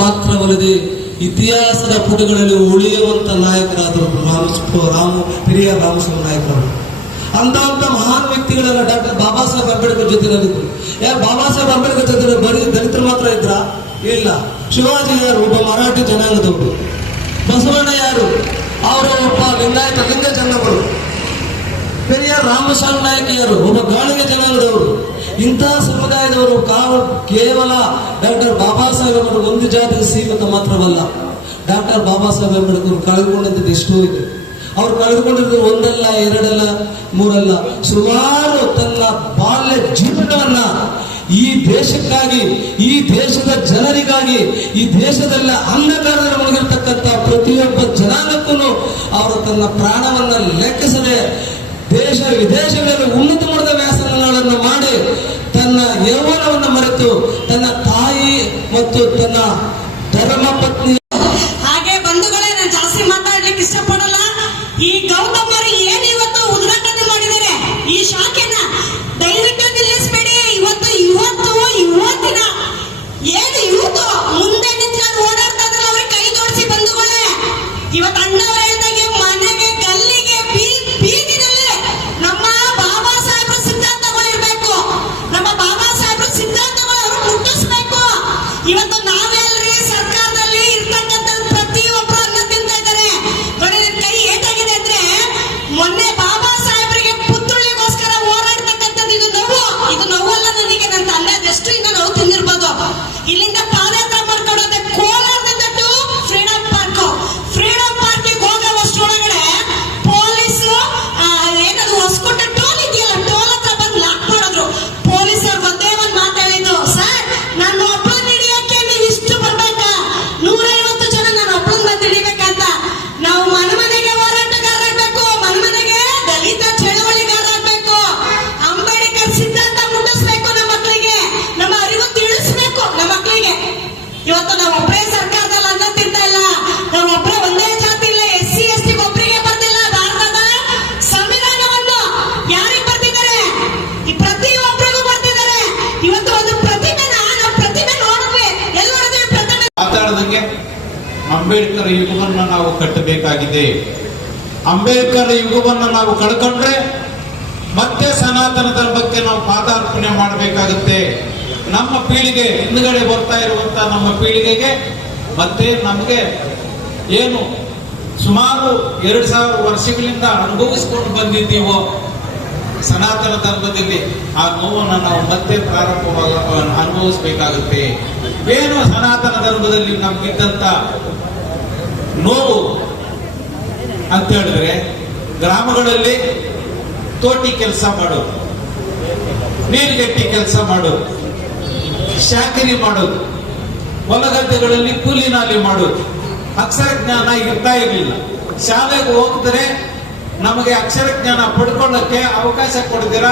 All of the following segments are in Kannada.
ಮಾತ್ರವಲ್ಲದೆ ಇತಿಹಾಸದ ಪುಟಗಳಲ್ಲಿ ಉಳಿಯುವಂತ ನಾಯಕರಾದರು ರಾಮ ರಾಮ ಹಿರಿಯ ರಾಮಸ್ವಾಮಿ ನಾಯಕರು. ಅಂತ ಅಂತ ಮಹಾನ್ ವ್ಯಕ್ತಿಗಳೆಲ್ಲ ಡಾಕ್ಟರ್ ಬಾಬಾ ಸಾಹೇಬ್ ಅಂಬೇಡ್ಕರ್ ಜೊತೆ ಇದ್ರು ಯಾರು ಬಾಬಾ ಸಾಹೇಬ್ ಅಂಬೇಡ್ಕರ್ ಜೊತೆ ಬರೀ ದಲಿತರು ಮಾತ್ರ ಇದ್ರ? ಇಲ್ಲ. ಶಿವಾಜಿ ಯಾರು? ಒಬ್ಬ ಮರಾಠಿ ಜನಾಂಗದವರು. ಬಸವಣ್ಣ ಯಾರು? ಅವರು ಒಬ್ಬ ಲಿಂಗಾಯತ ಲಿಂಗ ಜನಗಳು ಪೆರಿಯಾರ್ ರಾಮಸ್ವಾಮಿ ನಾಯಕಿಯರು ಒಬ್ಬ ಗಾಳಿಗೆ ಜನಾಂಗದವರು. ಇಂತಹ ಸಮುದಾಯದವರು ಕಾವ, ಕೇವಲ ಡಾಕ್ಟರ್ ಬಾಬಾ ಸಾಹೇಬ್ ಅಂಬೇಡ್ಕರ್ ಒಂದು ಜಾತಿಗೆ ಸೀಮಿತ ಮಾತ್ರವಲ್ಲ. ಡಾಕ್ಟರ್ ಬಾಬಾ ಸಾಹೇಬ್ ಅಂಬೇಡ್ಕರ್ ಕಳೆದುಕೊಂಡಿದ್ದು ಎಷ್ಟೋ ಇದೆ. ಅವ್ರು ಕಳೆದುಕೊಂಡಿದ್ದು ಒಂದಲ್ಲ, ಎರಡಲ್ಲ, ಮೂರಲ್ಲ. ಸುಮಾರು ತನ್ನ ಬಾಲ್ಯ ಜೀವನವನ್ನ ಈ ದೇಶಕ್ಕಾಗಿ, ಈ ದೇಶದ ಜನರಿಗಾಗಿ, ಈ ದೇಶದಲ್ಲ ಅಂಧಕಾರದಲ್ಲಿ ಮುಳುಗಿರ್ತಕ್ಕಂಥ ಪ್ರತಿಯೊಬ್ಬ ಜನಾಂಗಕ್ಕೂ ಅವರು ತನ್ನ ಪ್ರಾಣವನ್ನ ಲೆಕ್ಕಿಸದೆ ದೇಶ ವಿದೇಶಗಳಲ್ಲಿ ಉನ್ನತ ಮಟ್ಟದ மாடு ಅಂಬೇಡ್ಕರ್ ಯುಗವನ್ನು ನಾವು ಕಟ್ಟಬೇಕಾಗಿದೆ. ಅಂಬೇಡ್ಕರ್ ಯುಗವನ್ನು ನಾವು ಕಳ್ಕೊಂಡ್ರೆ ಮತ್ತೆ ಸನಾತನ ಧರ್ಮಕ್ಕೆ ನಾವು ಪಾದಾರ್ಪಣೆ ಮಾಡಬೇಕಾಗುತ್ತೆ. ನಮ್ಮ ಪೀಳಿಗೆ ಹಿಂದುಗಡೆ ಬರ್ತಾ ಇರುವಂತ ನಮ್ಮ ಪೀಳಿಗೆಗೆ ಮತ್ತೆ ನಮಗೆ ಏನು ಸುಮಾರು ಎರಡು ಸಾವಿರ ವರ್ಷಗಳಿಂದ ಅನುಭವಿಸ್ಕೊಂಡು ಬಂದಿದ್ದೀವೋ ಸನಾತನ ಧರ್ಮದಲ್ಲಿ, ಆ ನೋವನ್ನು ನಾವು ಮತ್ತೆ ಪ್ರಾರಂಭವಾಗ ಅನುಭವಿಸಬೇಕಾಗುತ್ತೆ. ಏನು ಸನಾತನ ಧರ್ಮದಲ್ಲಿ ನಮ್ಗಿದ್ದಂತ ನೋವು ಅಂತ ಹೇಳಿದ್ರೆ ಗ್ರಾಮಗಳಲ್ಲಿ ತೋಟಿ ಕೆಲಸ ಮಾಡೋದು ನೀರ್ಗಟ್ಟಿ ಕೆಲಸ ಮಾಡೋದು ಶಾಕರಿ ಮಾಡೋದು ಹೊಲಗದ್ದೆಗಳಲ್ಲಿ ಕೂಲಿ ನಾಲಿ ಮಾಡೋದು ಅಕ್ಷರ ಜ್ಞಾನ ಇರ್ತಾ ಇರಲಿಲ್ಲ. ಶಾಲೆಗೆ ಹೋಗಿದ್ರೆ ನಮಗೆ ಅಕ್ಷರ ಜ್ಞಾನ ಪಡ್ಕೊಳ್ಳಕ್ಕೆ ಅವಕಾಶ ಕೊಡ್ತೀರ?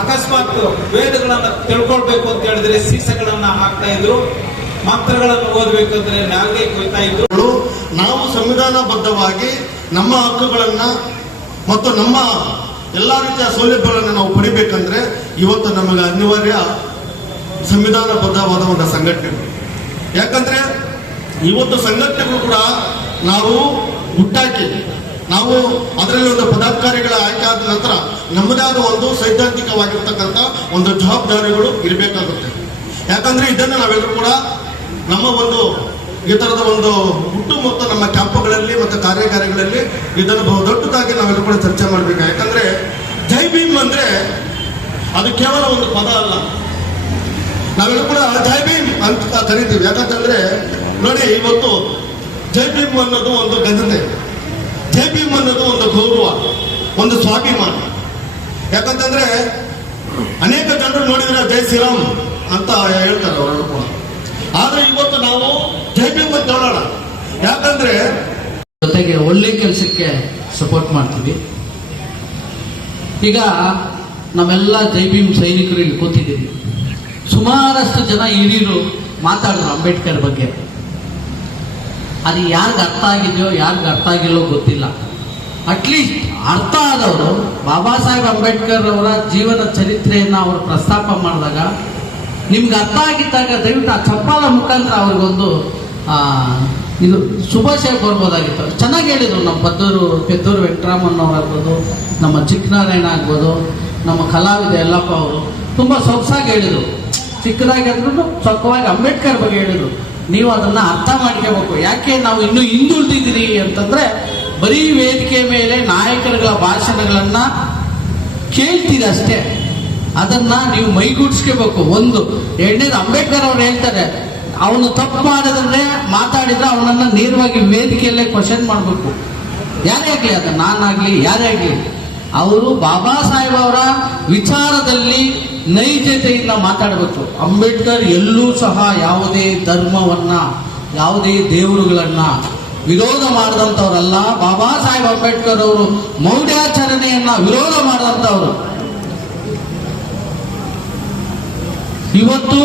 ಅಕಸ್ಮಾತ್ ವೇದಗಳನ್ನ ತಿಳ್ಕೊಳ್ಬೇಕು ಅಂತ ಹೇಳಿದ್ರೆ ಸೀಸಗಳನ್ನ ಹಾಕ್ತಾ ಇದ್ರು. ಮಂತ್ರಗಳನ್ನು ಓದಬೇಕಂದ್ರೆ ನಾಲ್ಗೆ ಕೊಯ್ತಾ ಇದ್ರು ನಾವು ಸಂವಿಧಾನಬದ್ಧವಾಗಿ ನಮ್ಮ ಹಕ್ಕುಗಳನ್ನ ಮತ್ತು ನಮ್ಮ ಎಲ್ಲಾ ರೀತಿಯ ಸೌಲಭ್ಯಗಳನ್ನು ನಾವು ಪಡಿಬೇಕಂದ್ರೆ ಇವತ್ತು ನಮಗೆ ಅನಿವಾರ್ಯ ಸಂವಿಧಾನಬದ್ಧವಾದ ಒಂದು ಸಂಘಟನೆ. ಯಾಕಂದ್ರೆ ಇವತ್ತು ಸಂಘಟನೆಗಳು ಕೂಡ ನಾವು ಹುಟ್ಟಾಕಿ, ನಾವು ಅದರಲ್ಲಿ ಒಂದು ಪದಾಧಿಕಾರಿಗಳ ಆಯ್ಕೆ ಆದ ನಂತರ ನಮ್ಮದೇ ಆದ ಒಂದು ಸೈದ್ಧಾಂತಿಕವಾಗಿರ್ತಕ್ಕಂಥ ಒಂದು ಜವಾಬ್ದಾರಿಗಳು ಇರಬೇಕಾಗುತ್ತೆ. ಯಾಕಂದ್ರೆ ಇದನ್ನು ನಾವೆಲ್ಲರೂ ಕೂಡ ನಮ್ಮ ಒಂದು ಈ ತರದ ಒಂದು ಹುಟ್ಟು ಮತ್ತು ನಮ್ಮ ಕ್ಯಾಂಪುಗಳಲ್ಲಿ ಮತ್ತು ಕಾರ್ಯಾಗಾರಗಳಲ್ಲಿ ಇದನ್ನು ಬಹು ದೊಡ್ಡದಾಗಿ ನಾವೆಲ್ಲ ಕೂಡ ಚರ್ಚೆ ಮಾಡಬೇಕು. ಯಾಕಂದ್ರೆ ಜೈ ಭೀಮ್ ಅಂದ್ರೆ ಅದು ಕೇವಲ ಒಂದು ಪದ ಅಲ್ಲ. ನಾವೆಲ್ಲ ಕೂಡ ಜೈ ಭೀಮ್ ಅಂತ ಕರಿತೀವಿ. ಯಾಕಂತಂದರೆ ನೋಡಿ, ಇವತ್ತು ಜೈ ಭೀಮ್ ಅನ್ನೋದು ಒಂದು ಘನತೆ ಜೈ ಭೀಮ್ ಅನ್ನೋದು ಒಂದು ಗೌರವ, ಒಂದು ಸ್ವಾಭಿಮಾನ. ಯಾಕಂತಂದ್ರೆ ಅನೇಕ ಜನರು ನೋಡಿದ್ರೆ ಜೈ ಶ್ರೀರಾಮ್ ಅಂತ ಹೇಳ್ತಾರೆ ಅವರೆಲ್ಲರೂ ಕೂಡ. ಆದ್ರೆ ಇವತ್ತು ನಾವು ಜೈ ಭೀಮ್ ಅಂತ ಯಾಕಂದ್ರೆ ಜೊತೆಗೆ ಒಳ್ಳೆ ಕೆಲಸಕ್ಕೆ ಸಪೋರ್ಟ್ ಮಾಡ್ತೀವಿ. ಈಗ ನಮ್ಮೆಲ್ಲ ಜೈ ಸೈನಿಕರು ಇಲ್ಲಿ ಕೂತಿದ್ದೀವಿ. ಸುಮಾರಷ್ಟು ಜನ ಹಿರಿಯರು ಮಾತಾಡಿದ್ರು ಅಂಬೇಡ್ಕರ್ ಬಗ್ಗೆ. ಅದು ಯಾರಿಗೆ ಅರ್ಥ ಆಗಿದೆಯೋ, ಯಾರಿಗೆ ಅರ್ಥ ಆಗಿಲ್ಲೋ ಗೊತ್ತಿಲ್ಲ. ಅಟ್ಲೀಸ್ಟ್ ಅರ್ಥ ಆದವರು ಬಾಬಾ ಸಾಹೇಬ್ ಅಂಬೇಡ್ಕರ್ ಅವರ ಜೀವನ ಚರಿತ್ರೆಯನ್ನು ಅವರು ಪ್ರಸ್ತಾಪ ಮಾಡಿದಾಗ ನಿಮ್ಗೆ ಅರ್ಥ ಆಗಿದ್ದಾಗ ದಯವಿಟ್ಟು ಆ ಚಪ್ಪಾಲ ಮುಖಾಂತರ ಅವ್ರಿಗೊಂದು ಇದು ಶುಭಾಶಯ ಕೋರ್ಬೋದಾಗಿತ್ತು. ಚೆನ್ನಾಗಿ ಹೇಳಿದರು ನಮ್ಮ ಪದ್ದೂರು, ಪೆದ್ದೂರು ವೆಂಕಟರಾಮನ್ ಅವರಾಗ್ಬೋದು ನಮ್ಮ ಚಿಕ್ಕನಾರಾಯಣ ಆಗ್ಬೋದು, ನಮ್ಮ ಕಲಾವಿದ ಯಲ್ಲಪ್ಪ ಅವರು. ತುಂಬ ಸೊಗಸಾಗಿ ಹೇಳಿದರು. ಚಿಕ್ಕದಾಗಿ ಅಂದ್ರೂ ಚೊಕ್ಕವಾಗಿ ಅಂಬೇಡ್ಕರ್ ಬಗ್ಗೆ ಹೇಳಿದರು. ನೀವು ಅದನ್ನ ಅರ್ಥ ಮಾಡ್ಕೋಬೇಕು. ಯಾಕೆ ನಾವು ಇನ್ನೂ ಹಿಂದುಳಿದಿದ್ದೀರಿ ಅಂತಂದ್ರೆ ಬರೀ ವೇದಿಕೆ ಮೇಲೆ ನಾಯಕರುಗಳ ಭಾಷಣಗಳನ್ನ ಕೇಳ್ತೀರಿ ಅಷ್ಟೇ. ಅದನ್ನ ನೀವು ಮೈಗೂಡಿಸ್ಕೋಬೇಕು. ಒಂದು, ಎರಡನೇದು ಅಂಬೇಡ್ಕರ್ ಅವ್ರು ಹೇಳ್ತಾರೆ, ಅವನು ತಪ್ಪು ಮಾಡಿದ್ರೆ, ಮಾತಾಡಿದ್ರೆ ಅವನನ್ನ ನೇರವಾಗಿ ವೇದಿಕೆಯಲ್ಲೇ ಕ್ವಶನ್ ಮಾಡಬೇಕು. ಯಾರೇ ಆಗಲಿ ಅದು, ನಾನಾಗ್ಲಿ, ಯಾರೇ ಆಗಲಿ. ಅವರು ಬಾಬಾ ಸಾಹೇಬ್ ಅವರ ವಿಚಾರದಲ್ಲಿ ನೈಜತೆಯಿಂದ ಮಾತಾಡಬೇಕು. ಅಂಬೇಡ್ಕರ್ ಎಲ್ಲೂ ಸಹ ಯಾವುದೇ ಧರ್ಮವನ್ನ, ಯಾವುದೇ ದೇವರುಗಳನ್ನ ವಿರೋಧ ಮಾಡಿದಂಥವ್ರಲ್ಲ. ಬಾಬಾ ಸಾಹೇಬ್ ಅಂಬೇಡ್ಕರ್ ಅವರು ಮೌಢ್ಯಾಚರಣೆಯನ್ನ ವಿರೋಧ ಮಾಡಿದಂಥವ್ರು. ಇವತ್ತು